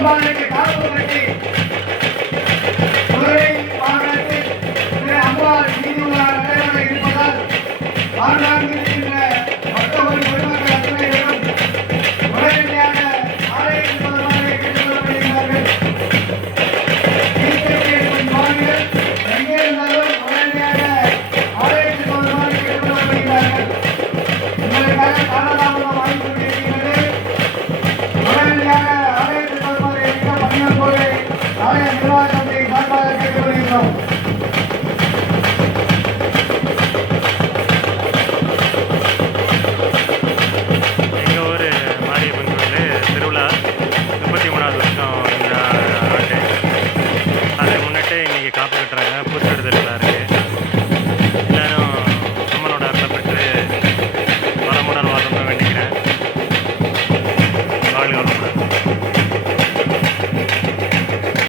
அம்பாளுக்கு காப்பு கட்டி மதுரை மாவட்டத்தில் திரு அம்பாள் நீதிமன்ற நடைமுறை இருப்பதால் ஆண்டாண்டு இருக்கின்ற பக்தவழி பொதுமக்கள் அத்தனை பேரும் உடனடியாக ஆலயத்தில் வருமாறு கேட்டுக்கொள்ளப்படுகிறார்கள். எங்கே இருந்தாலும் உடனடியாக ஆலயத்தில் வருமாறு கேட்டுக்கொள்ளப்படுகிறார்கள். உங்களுக்காக காலதாமதம் வாங்கி கொண்டிருக்கிறது. உடனடியாக ஆலயத்தில் வருமாறு இருக்க பணியார் போது ஆலய நிர்வாகத்தை சார்பாக கேட்டுக்கொள்கிறோம். எங்கள் ஊர் மாரியம்மன் கோயில் திருவிழா 33வது வருஷம் இந்த ஆண்டு. அதை முன்னிட்டு இன்றைக்கி காப்பு கட்டுறாங்க.